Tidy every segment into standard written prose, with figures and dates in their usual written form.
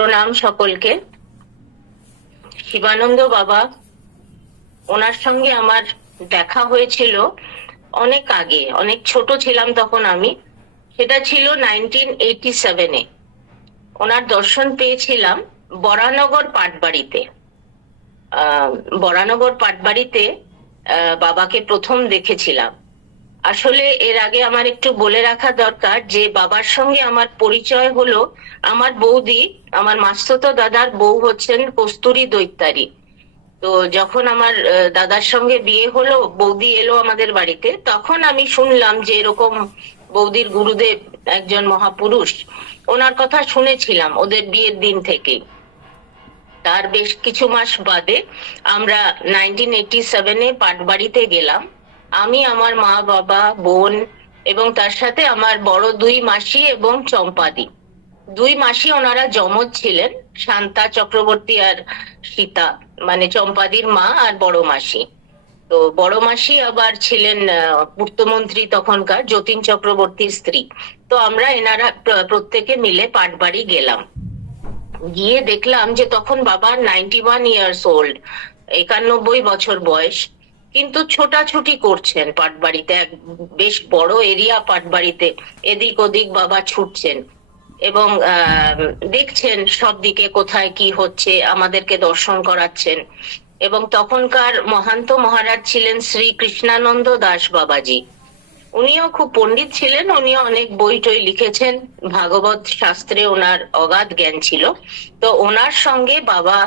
প্রণাম সকলকে। শিবানন্দ বাবা, ওনার সঙ্গে আমার দেখা হয়েছিল অনেক আগে, অনেক ছোট ছিলাম তখন আমি। সেটা ছিল 1987-এ। ওনার দর্শন পেয়েছিলাম বরানগর পাটবাড়িতে। বরানগর পাটবাড়িতে বাবাকে প্রথম দেখেছিলাম। আসলে এর আগে আমার একটু বলে রাখা দরকার যে বাবার সঙ্গে আমার পরিচয় হলো আমার বৌদি, আমার মাসতুতো দাদার বউ হচ্ছেন কস্তুরী দৈত্যারি। তো যখন আমার দাদার সঙ্গে বিয়ে হলো, বৌদি এলো আমাদের বাড়িতে, তখন আমি শুনলাম যে এরকম বৌদির গুরুদেব একজন মহাপুরুষ, ওনার কথা শুনেছিলাম ওদের বিয়ের দিন থেকেই। তার বেশ কিছু মাস বাদে আমরা 1987-এ পাটবাড়িতে গেলাম। আমি, আমার মা, বাবা, বোন এবং তার সাথে আমার বড় দুই মাসি এবং চম্পাদি। দুই মাসি ওনারা যমজ ছিলেন, শান্তা চক্রবর্তী আর সীতা, মানে চম্পাদির মা আর বড় মাসি। তো বড় মাসি আবার ছিলেন পূর্তমন্ত্রী তখনকার, যতীন চক্রবর্তীর স্ত্রী। তো আমরা এনারা প্রত্যেকে মিলে পাটবাড়ি গেলাম। গিয়ে দেখলাম যে তখন বাবার 91 ইয়ার্স ওল্ড, 91 বছর বয়স, কিন্তু ছোটাছুটি করছেন পাটবাড়িতে, বেশ বড় এরিয়া পাটবাড়িতে, এদিক ওদিক বাবা ছুটছেন এবং দেখছেন সব দিকে কোথায় কি হচ্ছে, আমাদেরকে দর্শন করাচ্ছেন। এবং তখনকার মহান্ত মহারাজ ছিলেন শ্রী কৃষ্ণানন্দ দাস বাবাজি। উনিও খুব পণ্ডিত ছিলেন, উনিও অনেক বই টই লিখেছেন, ভাগবত শাস্ত্রে ওনার অগাধ জ্ঞান ছিল। তো ওনার সঙ্গে বাবা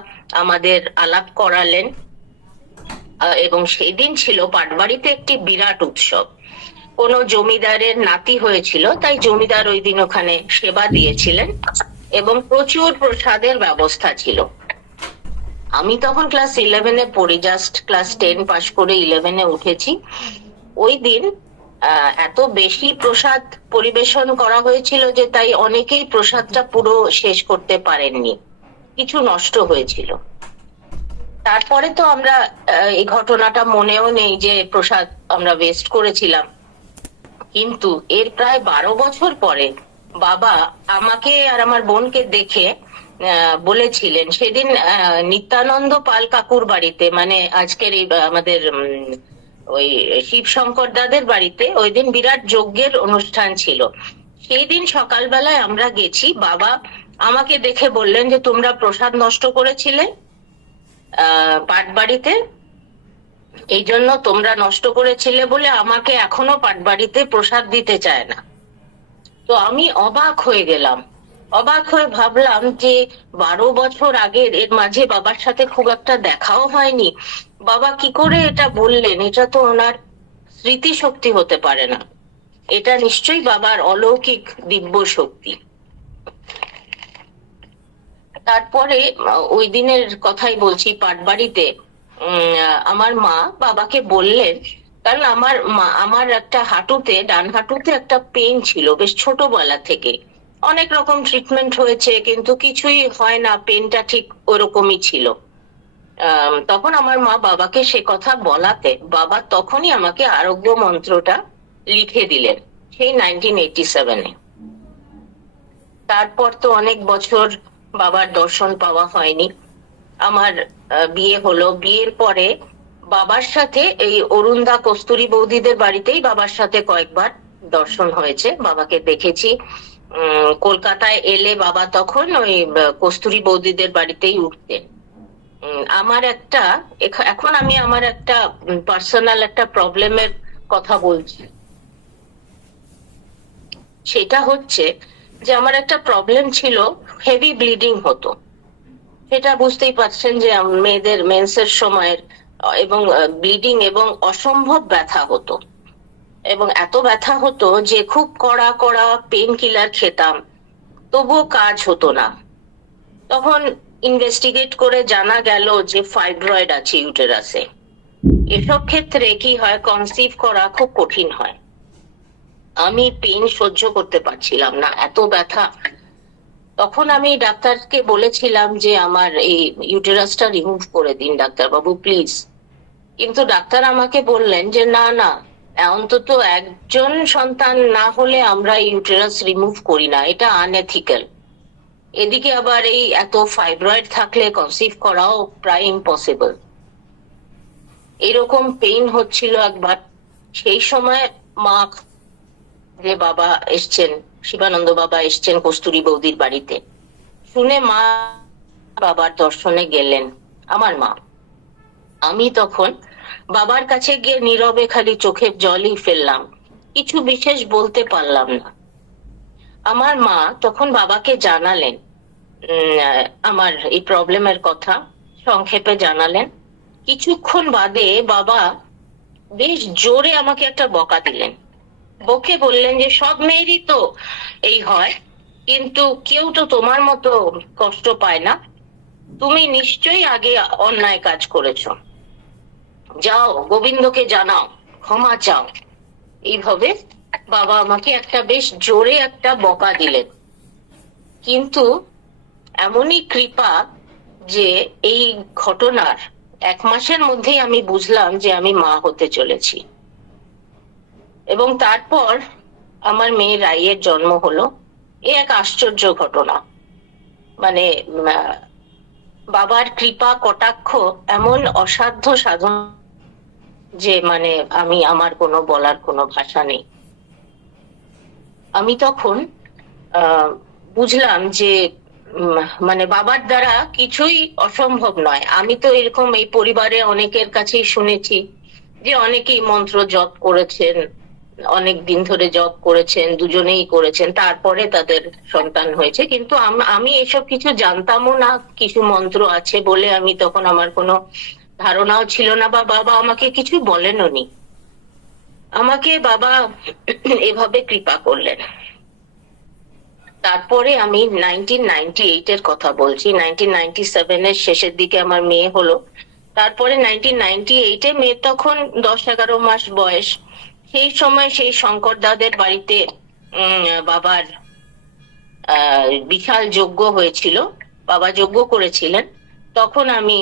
আমাদের আলাপ করালেন এবং সেই দিন ছিল পাটবাড়িতে একটি বিরাট উৎসব। কোনো জমিদারের নাতি হয়েছিল, তাই জমিদার ওই দিন ওখানে সেবা দিয়েছিলেন এবং প্রচুর প্রসাদের ব্যবস্থা ছিল। আমি তখন ক্লাস 11-এ পড়ি, জাস্ট ক্লাস 10 পাশ করে 11-এ উঠেছি। ওই দিন এত বেশি প্রসাদ পরিবেশন করা হয়েছিল যে তাই অনেকেই প্রসাদটা পুরো শেষ করতে পারেননি, কিছু নষ্ট হয়েছিল। তারপরে তো আমরা এই ঘটনাটা মনেও নেই যে প্রসাদ আমরা ওয়েস্ট করেছিলাম। কিন্তু এর প্রায় 12 বছর পরে বাবা আমাকে আর আমার বোনকে দেখে বলেছিলেন, সেদিন নিত্যানন্দ পাল কাকুর বাড়িতে, মানে আজকের এই আমাদের ওই শিব শঙ্কর দাদের বাড়িতে ওই দিন বিরাট যজ্ঞের অনুষ্ঠান ছিল। সেই দিন সকালবেলায় আমরা গেছি, বাবা আমাকে দেখে বললেন যে তোমরা প্রসাদ নষ্ট করেছিলে পাটবাড়িতে, এই জন্য তোমরা নষ্ট করেছিলে বলে আমাকে এখনো পাটবাড়িতে প্রসাদ দিতে চায় না। তো আমি অবাক হয়ে গেলাম, অবাক হয়ে ভাবলাম যে 12 বছর আগের, এর মাঝে বাবার সাথে খুব একটা দেখাও হয়নি, বাবা কি করে এটা বললেন? এটা তো ওনার স্মৃতি শক্তি হতে পারে না, এটা নিশ্চয়ই বাবার অলৌকিক দিব্য শক্তি। তারপরে ওই দিনের কথাই বলছি, পাটবাড়িতে আমার মা বাবাকে বললেন, কারণ আমার একটা হাঁটুতে, ডান হাঁটুতে একটা পেইন ছিল বেশ ছোটবেলা থেকে, অনেক রকম ট্রিটমেন্ট হয়েছে কিন্তু কিছুই হয় না, পেনটা ঠিক ওরকমই ছিল। তখন আমার মা বাবাকে সে কথা বলাতে বাবা তখনই আমাকে আরোগ্য মন্ত্রটা লিখে দিলেন, সেই 1987-এ। তারপর তো অনেক বছর বাবার দর্শন পাওয়া হয়নি। আমার বিয়ে হলো, বিয়ের পরে বাবার সাথে এই অরুণদা কস্তুরী বৌদিদের বাড়িতেই বাবার সাথে কয়েকবার দর্শন হয়েছে, বাবাকে দেখেছি। কলকাতায় এলে বাবা তখন ওই কস্তুরী বৌদিদের বাড়িতেই উঠতেন। এখন আমি আমার একটা পার্সোনাল একটা প্রবলেমের কথা বলছি। সেটা হচ্ছে যে আমার একটা প্রবলেম ছিল, হেভি ব্লিডিং হতো। সেটা বুঝতেই পারছেন যে মেয়েদের মেন্সের সময়ের, এবং ব্লিডিং এবং অসম্ভব ব্যথা হতো, এবং এত ব্যথা হতো যে খুব কড়া কড়া পেন কিলার খেতাম, তবুও কাজ হতো না। তখন ইনভেস্টিগেট করে জানা গেল যে ফাইব্রয়েড আছে ইউটেরাসে। এসব ক্ষেত্রে কি হয়, কনসিভ করা খুব কঠিন হয়। আমি পেন সহ্য করতে পারছিলাম না, এত ব্যথা। তখন আমি ডাক্তারকে বলেছিলাম যে আমার এই ইউটেরাসটা রিমুভ করে দিন ডাক্তার বাবু প্লিজ। কিন্তু ডাক্তার আমাকে বললেন যে না না, অন্তত একজন সন্তান না হলে আমরা ইউটেরাস রিমুভ করি না, এটা আনএথিক্যাল। এদিকে আবার এই এত ফাইব্রয়েড থাকলে কনসিভ করাও প্রায় ইম্পসিবল। এরকম পেইন হচ্ছিল একবার। সেই সময় মা, যে বাবা এসছেন, শিবানন্দ বাবা এসছেন কস্তুরী বৌদির বাড়িতে, শুনে মা বাবার দর্শনে গেলেন, আমার মা। আমি তখন বাবার কাছে গিয়ে নীরবে খালি চোখের জলই ফেললাম, কিছু বিশেষ বলতে পারলাম না। আমার মা তখন বাবাকে জানালেন আমার এই প্রবলেমের কথা, সংক্ষেপে জানালেন। কিছুক্ষণ বাদে বাবা বেশ জোরে আমাকে একটা বকা দিলেন। বকে বললেন যে সব মেয়েরই তো এই হয়, কিন্তু কেউ তো তোমার মতো কষ্ট পায় না, তুমি নিশ্চয়ই আগে অন্যায় কাজ করেছো, যাও গোবিন্দকে জানাও, ক্ষমা চাও। এইভাবে বাবা আমাকে একটা বেশ জোরে একটা বকা দিলেন। কিন্তু এমনই কৃপা যে এই ঘটনার 1 মাসের মধ্যেই আমি বুঝলাম যে আমি মা হতে চলেছি। এবং তারপর আমার মেয়ে রাইয়ের জন্ম হলো। এ এক আশ্চর্য ঘটনা। মানে বাবার কৃপা কটাক্ষ এমন অসাধ্য সাধন যে মানে আমার কোনো বলার কোনো ভাষা নেই। আমি তখন বুঝলাম যে মানে বাবার দ্বারা কিছুই অসম্ভব নয়। আমি তো এরকম এই পরিবারে অনেকের কাছেই শুনেছি যে অনেকেই মন্ত্র জপ করেছেন, অনেক দিন ধরে জপ করেছেন, দুজনেই করেছেন, তারপরে তাদের সন্তান হয়েছে। কিন্তু আমি এসব কিছু জানতামও না, কিছু মন্ত্র আছে বলে আমি তখন আমার কোনো ধারণাও ছিল না, বা বাবা আমাকে কিছু বলেনও নি। আমাকে বাবা এভাবে কৃপা করলেন। তারপরে আমি 1998 এর কথা বলছি, 1997 শেষের দিকে আমার মেয়ে হলো। তারপরে 1998 মেয়ে তখন 10-11 মাস বয়স। সেই সময় সেই শঙ্কর দাদের বাড়িতে বাবার বিশাল যজ্ঞ হয়েছিল, বাবা যজ্ঞ করেছিলেন। তখন আমি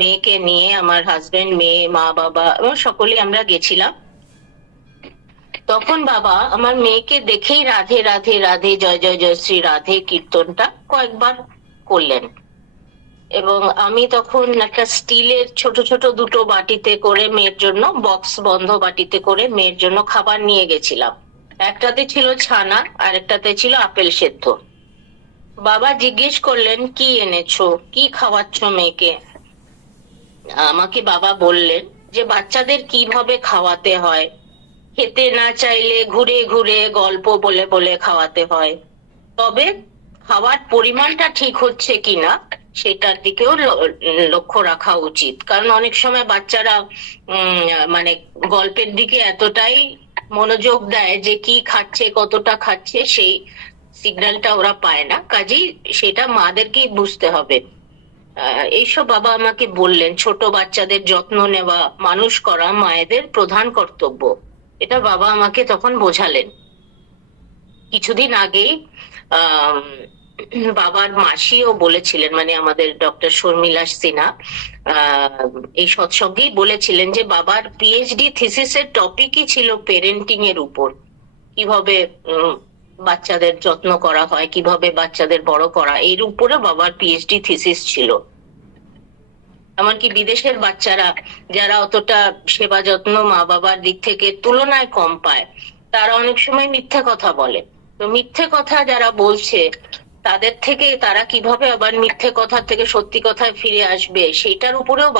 মেয়েকে নিয়ে, আমার হাজবেন্ড, মেয়ে, মা, বাবা এবং সকলে আমরা গেছিলাম। তখন বাবা আমার মেয়েকে দেখেই রাধে রাধে রাধে জয় জয় জয় শ্রী রাধে কীর্তনটা কয়েকবার করলেন। এবং আমি তখন একটা স্টিলের ছোট ছোট 2টো বাটিতে করে মেয়ের জন্য, বক্স বন্ধ বাটিতে করে মেয়ের জন্য খাবার নিয়ে গেছিলাম। একটাতে ছিল ছানা আর একটাতে ছিল আপেল সেদ্ধ। বাবা জিজ্ঞেস করলেন কি এনেছো, কি খাওয়াচ্ছ মেয়েকে। আমাকে বাবা বললেন যে বাচ্চাদের কিভাবে খাওয়াতে হয়, খেতে না চাইলে ঘুরে ঘুরে গল্প বলে বলে খাওয়াতে হয়, তবে খাওয়ার পরিমাণটা ঠিক হচ্ছে কিনা সেটার দিকেও লক্ষ্য রাখা উচিত। কারণ অনেক সময় বাচ্চারা মানে গল্পের দিকে এতটাই মনোযোগ দেয় যে কি খাচ্ছে, কতটা খাচ্ছে, সেই সিগন্যালটা ওরা পায় না। কাজেই সেটা মাদেরকেই বুঝতে হবে। এইসব বাবা আমাকে বললেন। ছোট বাচ্চাদের যত্ন নেওয়া, মানুষ করা মায়েদের প্রধান কর্তব্য, এটা বাবা আমাকে তখন বোঝালেন। কিছুদিন আগেই বাবার মাসিও বলেছিলেন, মানে আমাদের ডক্টর শর্মিলা সিনহা এই সৎসঙ্গেই বলেছিলেন যে বাবার পিএইচডি থিসিসের টপিকই ছিল পেরেন্টিং এর উপর, কিভাবে বাচ্চাদের যত্ন করা হয়, কিভাবে বাচ্চাদের বড় করা, এর উপরে বাবার পিএইচডি থিসিস ছিল। এমনকি বিদেশের বাচ্চারা যারা অতটা সেবা যত্ন মা বাবার দিক থেকে তুলনায় কম পায়, তারা অনেক সময় মিথ্যে কথা বলে। তো মিথ্যে কথা যারা বলছে তাদের থেকে তারা কিভাবে আবার মিথ্যে কথা থেকে সত্যি কথায় ফিরে আসবে, সেটার উপরেও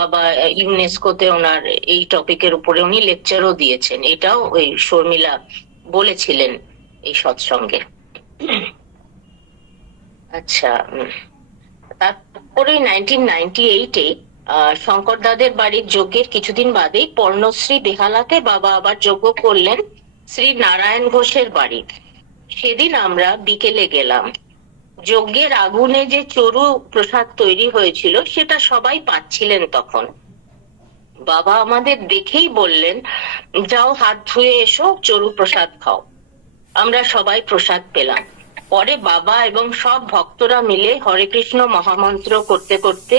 বাবা ইউনেস্কোতে ওনার এই টপিকের উপরে উনি লেকচারও দিয়েছেন। এটাও ওই শর্মিলা বলেছিলেন এই সৎসঙ্গে। আচ্ছা, তারপরে 1998 শঙ্কর দাদের বাড়ির যজ্ঞের কিছুদিন বাদেই পর্ণশ্রী বেহালাতে বাবা আবার যজ্ঞ করলেন শ্রী নারায়ণ ঘোষের বাড়ি। সেদিন আমরা বিকেলে গেলাম। যজ্ঞের আগুনে যে চরু প্রসাদ তৈরি হয়েছিল সেটা সবাই পাচ্ছিলেন তখন। বাবা আমাদের দেখেই বললেন, যাও হাত ধুয়ে এসো, চরু প্রসাদ খাও। আমরা সবাই প্রসাদ পেলাম। পরে বাবা এবং সব ভক্তরা মিলে হরে কৃষ্ণ মহামন্ত্র করতে করতে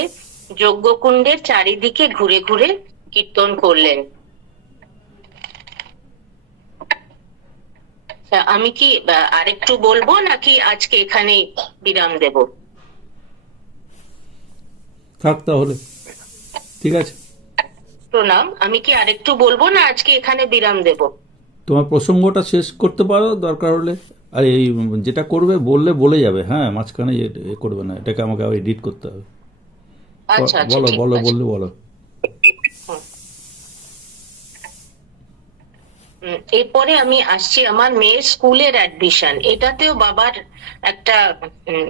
যজ্ঞকুণ্ডের চারিদিকে ঘুরে ঘুরে কীর্তন করলেন। আমি কি আরেকটু বলবো নাকি আজকে এখানে বিরাম দেব? থাক তাহলে, ঠিক আছে। প্রণাম, আমি কি আরেকটু বলবো না আজকে এখানে বিরাম দেব? তোমার প্রসঙ্গটা শেষ করতে পারো দরকার হলে। আর এই যেটা করবে বললে বলে যাবে, হ্যাঁ, মাঝখানে করবে না, এটাকে আমাকে আবার এডিট করতে হবে। আচ্ছা আচ্ছা, বলো ঠিক বলো, আছে। বললে বলো। হুম। এরপরে আমি আসছি আমার মেয়ের স্কুলের অ্যাডমিশন। এটাতেও বাবার একটা উম,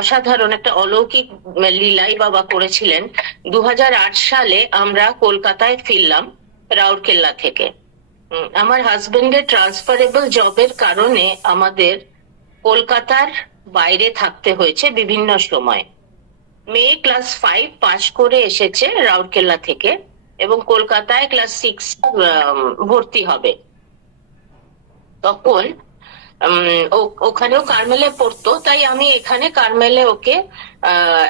অসাধারণ একটা অলৌকিক লীলাই বাবা করেছিলেন। 2008 সালে আমরা কলকাতায় ফিরলাম রাউরকেল্লা থেকে। আমার হাজবেন্ডের ট্রান্সফারেবল জবের কারণে আমাদের কলকাতার বাইরে থাকতে হয়েছে বিভিন্ন সময়। মেয়ে ক্লাস 5 পাশ করে এসেছে রাউরকেল্লা থেকে এবং কলকাতায় ক্লাস 6 ভর্তি হবে। তখন ওখানেও কার্মেলে পড়তো, তাই আমি এখানে কার্মেলে ওকে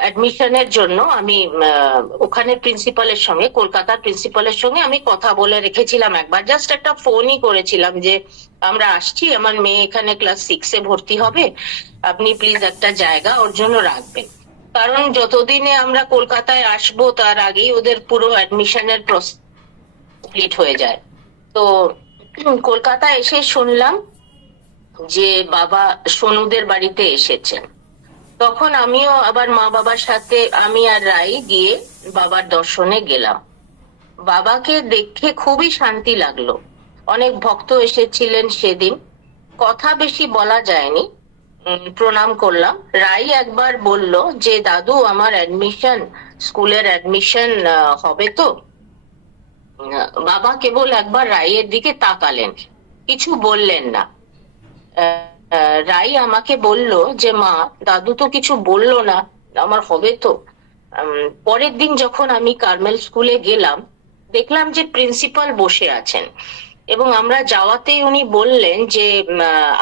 অ্যাডমিশনের জন্য আমি ওখানে প্রিন্সিপালের সঙ্গে, কলকাতার প্রিন্সিপালের সঙ্গে আমি কথা বলে রেখেছিলাম। একবার জাস্ট একটা ফোনই করেছিলাম যে আমরা আসছি, আমার মেয়ে এখানে ক্লাস 6 ভর্তি হবে, আপনি প্লিজ একটা জায়গা ওর জন্য রাখবেন। কারণ যতদিনে আমরা কলকাতায় আসবো তার আগেই ওদের পুরো অ্যাডমিশনের প্রসেস কমপ্লিট হয়ে যায়। তো কলকাতায় এসে শুনলাম যে বাবা সোনুদের বাড়িতে এসেছেন। তখন আমিও আবার মা বাবার সাথে, আমি আর রাই গিয়ে বাবার দর্শনে গেলাম। বাবাকে দেখে খুবই শান্তি লাগলো। অনেক ভক্ত এসেছিলেন সেদিন, কথা বেশি বলা যায়নি। প্রণাম করলাম। রাই একবার বলল যে দাদু আমার অ্যাডমিশন, স্কুলের অ্যাডমিশন হবে তো? বাবা কেবল একবার রাইয়ের দিকে তাকালেন, কিছু বললেন না। রাই আমাকে বলল যে মা, দাদু তো কিছু বললো না, আমার হবে তো? পরের দিন যখন আমি কার্মেল স্কুলে গেলাম, দেখলাম যে প্রিন্সিপাল বসে আছেন এবং আমরা যাওয়াতেই উনি বললেন যে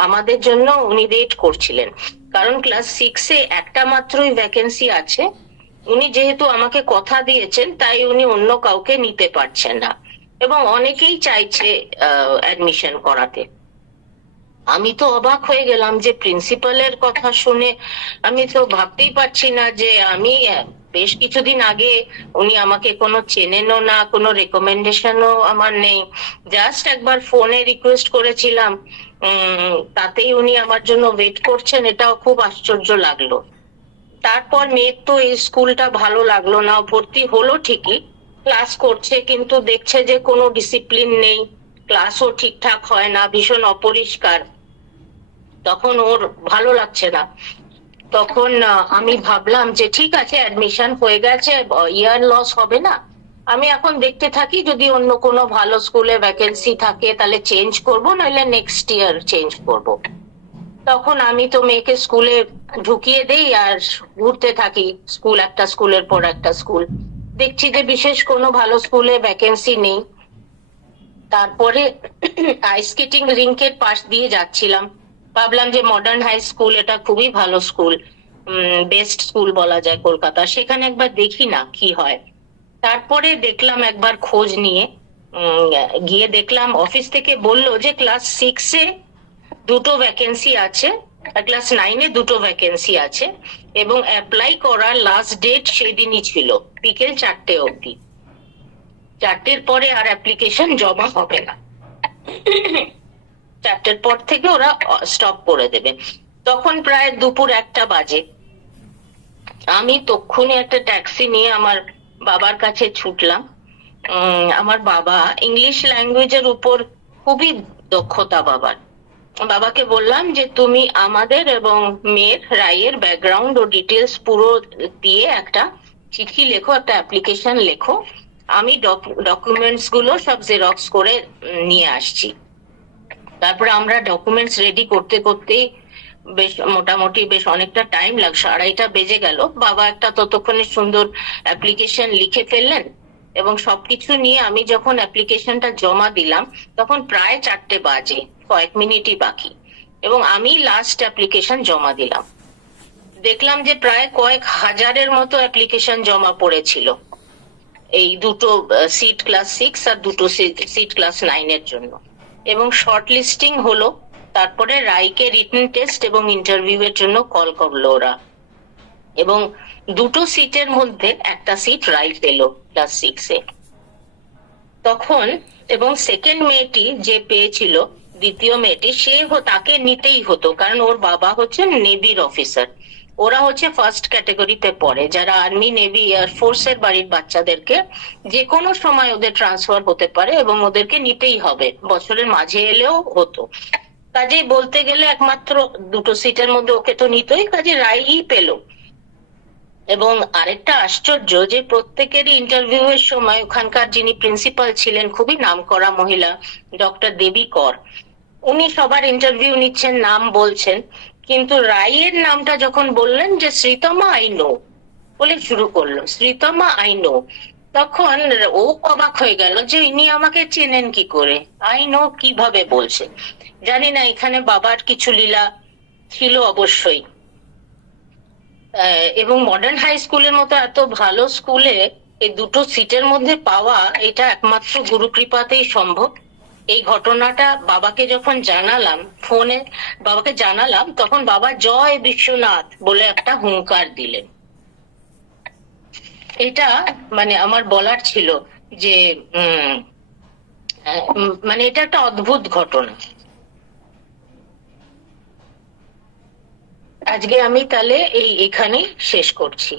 আমাদের জন্য উনি ওয়েট করছিলেন, কারণ ক্লাস 6 একটা মাত্রই ভ্যাকেন্সি আছে। উনি যেহেতু আমাকে কথা দিয়েছেন তাই উনি অন্য কাউকে নিতে পারছেন না এবং অনেকেই চাইছে অ্যাডমিশন করাতে। আমি তো অবাক হয়ে গেলাম যে প্রিন্সিপালের কথা শুনে আমি তো ভাবতেই পারছি না যে আমি বেশ কিছুদিন আগে, উনি আমাকে কোনো চেনেনও না, কোনো রেকমেন্ডেশনও আমার নেই, জাস্ট একবার ফোনে রিকোয়েস্ট করেছিলাম, তাতেই উনি আমার জন্য ওয়েট করছেন। এটাও খুব আশ্চর্য লাগলো। তারপর মেয়ের তো এই স্কুলটা ভালো লাগলো না, ভর্তি হলো ঠিকই, ক্লাস করছে কিন্তু দেখছে যে কোনো ডিসিপ্লিন নেই, ক্লাসও ঠিকঠাক হয় না, ভীষণ অপরিষ্কার। তখন ওর ভালো লাগছে না। তখন আমি ভাবলাম যে ঠিক আছে, অ্যাডমিশন হয়ে গেছে, ইয়ার লস হবে না, আমি এখন দেখতে থাকি, যদি অন্য কোনো ভালো স্কুলে ভ্যাকেন্সি থাকে তাহলে চেঞ্জ করব, নইলে নেক্সট ইয়ার চেঞ্জ করব। তখন আমি তো মেয়েকে স্কুলে ঢুকিয়ে দেই আর ঘুরতে থাকি, স্কুল একটা স্কুলের পর একটা স্কুল। দেখছি যে বিশেষ কোনো ভালো স্কুলে ভ্যাকেন্সি নেই। তারপরে আইস স্কেটিং রিঙ্কের পাশ দিয়ে যাচ্ছিলাম, ভাবলাম যে মডার্ন হাই স্কুল, এটা খুবই ভালো স্কুল, বেস্ট স্কুল বলা যায় কলকাতা, সেখানে একবার দেখি না কি হয়। তারপরে দেখলাম একবার খোঁজ নিয়ে গিয়ে দেখলাম অফিস থেকে বললো যে ক্লাস 6 দুটো ভ্যাকেন্সি আছে আর ক্লাস 9 দুটো ভ্যাকেন্সি আছে এবং অ্যাপ্লাই করার লাস্ট ডেট সেদিনই ছিল, বিকেল 4টে অবধি। 4টের পরে আর অ্যাপ্লিকেশন জমা হবে না, 4টের পর থেকে ওরা স্টপ করে দেবে। তখন প্রায় দুপুর 1টা বাজে। আমি তক্ষুনি একটা ট্যাক্সি নিয়ে আমার বাবার কাছে ছুটলাম। আমার বাবা ইংলিশ ল্যাঙ্গুয়েজের উপর খুবই দক্ষতা বাবার। বাবাকে বললাম যে তুমি আমাদের এবং মেয়ের রাইয়ের ব্যাকগ্রাউন্ড ও ডিটেলস পুরো দিয়ে একটা চিঠি লেখো, একটা অ্যাপ্লিকেশন লেখো, আমি ডকুমেন্টস গুলো সব জেরক্স করে নিয়ে আসছি। তারপরে আমরা ডকুমেন্টস রেডি করতে করতেই বেশ মোটামুটি বেশ অনেকটা টাইম লাগছে, 2:30টা বেজে গেল। বাবা একটা ততক্ষণে সুন্দর অ্যাপ্লিকেশন লিখে ফেললেন এবং সবকিছু নিয়ে আমি যখন অ্যাপ্লিকেশনটা জমা দিলাম তখন প্রায় 4টে বাজে, কয়েক মিনিটই বাকি, এবং আমি লাস্ট অ্যাপ্লিকেশন জমা দিলাম। দেখলাম যে প্রায় কয়েক হাজারের মতো অ্যাপ্লিকেশন জমা পড়েছিল এই দুটো সিট ক্লাস 6 আর দুটো সিট ক্লাস 9 এর জন্য, এবং শর্ট লিস্টিং হলো। তারপরে রায়কে রিটেন টেস্ট এবং ইন্টারভিউ এর জন্য কল করলো ওরা, এবং দুটো সিটের মধ্যে একটা সিট রায় পেল ক্লাস 6-এ। তখন এবং সেকেন্ড মেয়েটি যে পেয়েছিল, দ্বিতীয় মেয়েটি, তাকে নিতেই হতো, কারণ ওর বাবা হচ্ছে নেভির অফিসার। ওরা হচ্ছে ফার্স্ট ক্যাটাগরিতে পড়ে, যারা আর্মি, নেভি, এয়ারফোর্স এর বাড়ির বাচ্চাদেরকে যে কোনো সময় ওদের ট্রান্সফার হতে পারে এবং ওদেরকে নিতেই হবে, বছরের মাঝে এলেও হতো। কাজেই বলতে গেলে একমাত্র দুটো সিটের মধ্যে ওকে তো নিতই, কাজে রায়ই পেল। এবং আরেকটা আশ্চর্য যে প্রত্যেকেরই ইন্টারভিউ এর সময় ওখানকার যিনি প্রিন্সিপাল ছিলেন, খুবই নামকরা মহিলা, ডক্টর দেবী কর, উনি সবার ইন্টারভিউ নিচ্ছেন, নাম বলছেন, কিন্তু রায়ের নামটা যখন বললেন যে শ্রীতমা আই নো বলে শুরু করলো, শ্রীতমা আই নো, তখন ও অবাক হয়ে গেল যে ইনি আমাকে চেনেন কি করে, আই নো কিভাবে বলছে। জানি না, এখানে বাবার কিছু লীলা ছিল অবশ্যই। এবং মডার্ন হাই স্কুলের মতো এত ভালো স্কুলে এই দুটো সিটের মধ্যে পাওয়া, এটা একমাত্র গুরু কৃপাতেই সম্ভব। এই ঘটনাটা বাবাকে যখন জানালাম, ফোনে বাবাকে জানালাম, তখন বাবা জয় বিশ্বনাথ বলে একটা হুঙ্কার দিলেন। এটা মানে আমার বলার ছিল যে মানে এটা একটা অদ্ভুত ঘটনা। আজকে আমি তাহলে এখানেই শেষ করছি।